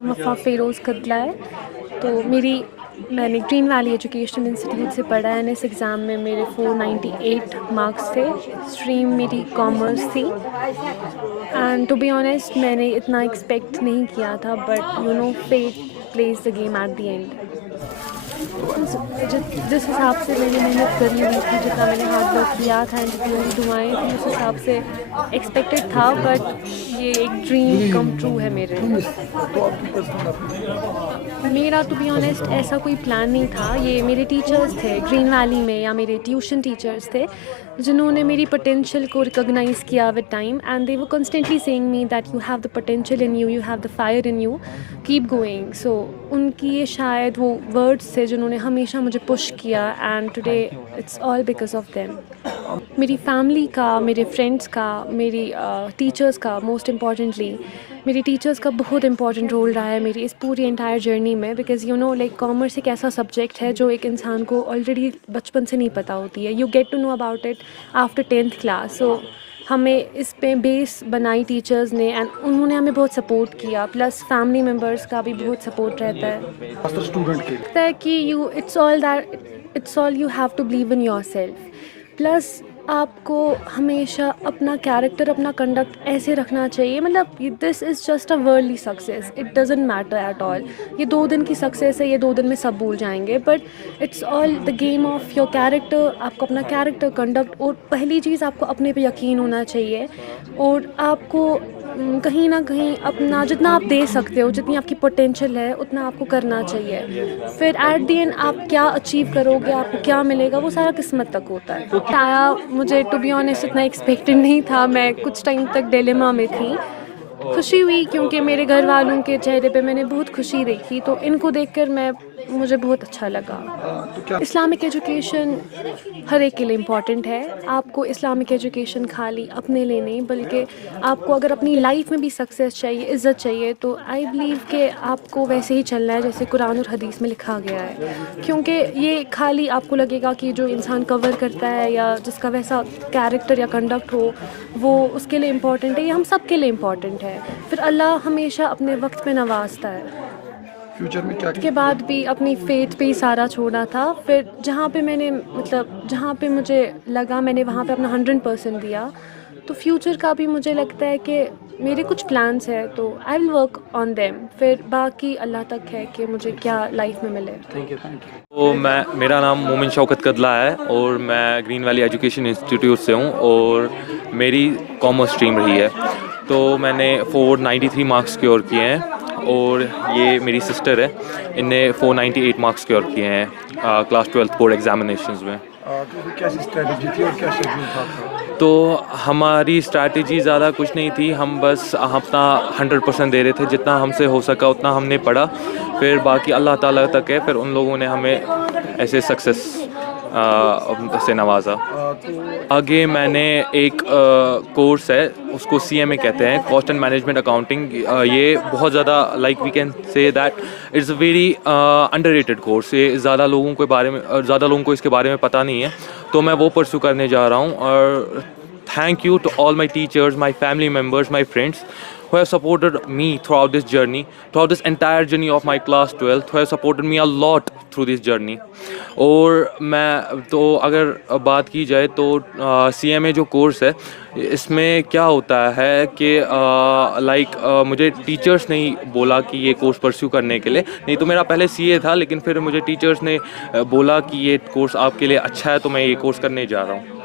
वफ़ा फ़िरोज़ कदला है। तो मैंने ग्रीन वैली एजुकेशन इंस्टीट्यूट से पढ़ा है। इस एग्ज़ाम में मेरे 498 मार्क्स थे। स्ट्रीम मेरी कॉमर्स थी एंड टू बी ऑनेस्ट मैंने इतना एक्सपेक्ट नहीं किया था, but fate plays the game at the end. जिस हिसाब से मैंने मेहनत करी हुई थी, जितना मैंने हार्ड वर्क किया था एंड जितनी मेरी दुआएँ थी, उस हिसाब से एक्सपेक्टेड था, बट ये एक ड्रीम कम ट्रू है मेरे। मेरा टू बी ऑनेस्ट ऐसा कोई प्लान नहीं था। ये मेरे टीचर्स थे ग्रीन वैली में, या मेरे ट्यूशन टीचर्स थे जिन्होंने मेरी पोटेंशियल को रिकॉग्नाइज़ किया with time, and they were constantly saying me that you have the potential in you, you have the fire in you, keep going. So उनकी ये शायद वो वर्ड्स थे जिन्होंने हमेशा मुझे पुश किया, and today it's all because of them. मेरी फैमिली का, मेरे फ्रेंड्स का, मेरी टीचर्स का, मोस्ट इम्पॉर्टेंटली मेरी टीचर्स का बहुत इंपॉर्टेंट रोल रहा है मेरी इस पूरी एंटायर जर्नी में। बिकॉज़ लाइक कॉमर्स एक ऐसा सब्जेक्ट है जो एक इंसान को ऑलरेडी बचपन से नहीं पता होती है। You get to know about it after 10th class. So हमें इस पे बेस बनाई टीचर्स ने, एंड उन्होंने हमें बहुत सपोर्ट किया। प्लस फैमिली मेम्बर्स का भी बहुत सपोर्ट रहता है। स्टूडेंट के लगता है कि it's all you have to believe in yourself. Plus आपको हमेशा अपना कैरेक्टर, अपना कंडक्ट ऐसे रखना चाहिए, मतलब this is just a worldly success, it doesn't matter at all. ये 2 दिन की सक्सेस है, ये 2 दिन में सब भूल जाएंगे, but it's all the game of your character. आपको अपना कैरेक्टर, कंडक्ट, और पहली चीज़ आपको अपने पे यकीन होना चाहिए, और आपको कहीं ना कहीं अपना जितना आप दे सकते हो, जितनी आपकी पोटेंशियल है, उतना आपको करना चाहिए। फिर एट द एंड आप क्या अचीव करोगे, आपको क्या मिलेगा, वो सारा किस्मत तक होता है। आया मुझे टू बी ऑनेस्ट इतना एक्सपेक्टेड नहीं था। मैं कुछ टाइम तक डिलेमा में थी। खुशी हुई क्योंकि मेरे घर वालों के चेहरे पे मैंने बहुत खुशी देखी, तो इनको देखकर मुझे बहुत अच्छा लगा। इस्लामिक एजुकेशन हर एक के लिए इम्पॉर्टेंट है। आपको इस्लामिक एजुकेशन खाली अपने लिए नहीं, बल्कि आपको अगर अपनी लाइफ में भी सक्सेस चाहिए, इज़्ज़त चाहिए, तो आई बिलीव कि आपको वैसे ही चलना है जैसे कुरान और हदीस में लिखा गया है। क्योंकि ये खाली आपको लगेगा कि जो इंसान कवर करता है या जिसका वैसा कैरेक्टर या कंडक्ट हो, वो उसके लिए इम्पॉर्टेंट है। ये हम सब के लिए इम्पॉर्टेंट है। फिर अल्लाह हमेशा अपने वक्त पे नवाजता है। फ्यूचर में क्या के बाद भी अपनी फेथ पे ही सारा छोड़ा था। फिर जहाँ पे मुझे लगा, मैंने वहाँ पे अपना 100% दिया। तो फ्यूचर का भी मुझे लगता है कि मेरे कुछ प्लान्स हैं, तो I will work on them. फिर बाकी अल्लाह तक है कि मुझे क्या लाइफ में मिले। Thank you. तो मेरा नाम मोमिन शौकत कदला है और मैं ग्रीन वैली एजुकेशन इंस्टीट्यूट से हूँ और मेरी कॉमर्स स्ट्रीम रही है। तो मैंने 493 मार्क्स स्कोर किए हैं और ये मेरी सिस्टर है, इनने 498 मार्क्स स्कोर किए हैं क्लास 12th बोर्ड एग्जामिनेशंस में। तो कैसी स्ट्रेटजी थी और क्या शेड्यूल था आपका? तो हमारी स्ट्रैटेजी ज़्यादा कुछ नहीं थी, हम बस अपना 100% दे रहे थे, जितना हमसे हो सका उतना हमने पढ़ा। फिर बाकी अल्लाह ताला तक है, फिर उन लोगों ने हमें ऐसे सक्सेस से नवाजा। आगे मैंने एक कोर्स है, उसको CMA कहते हैं, कॉस्ट एंड मैनेजमेंट अकाउंटिंग। ये बहुत ज़्यादा like we can say that it's a very underrated course. ये ज़्यादा लोगों को इसके बारे में पता नहीं है, तो मैं वो परस्यू करने जा रहा हूँ। और thank you to all my teachers, my family members, my friends who have supported me throughout this journey, throughout this entire journey of my class 12th, who have supported me a lot through this journey. और मैं तो अगर बात की जाए तो CMA जो course है, इसमें क्या होता है कि मुझे टीचर्स ने ही बोला कि ये कोर्स परस्यू करने के लिए। नहीं तो मेरा पहले CA था, लेकिन फिर मुझे टीचर्स ने बोला कि ये कोर्स आपके लिए अच्छा है, तो मैं ये कोर्स करने जा रहा हूँ।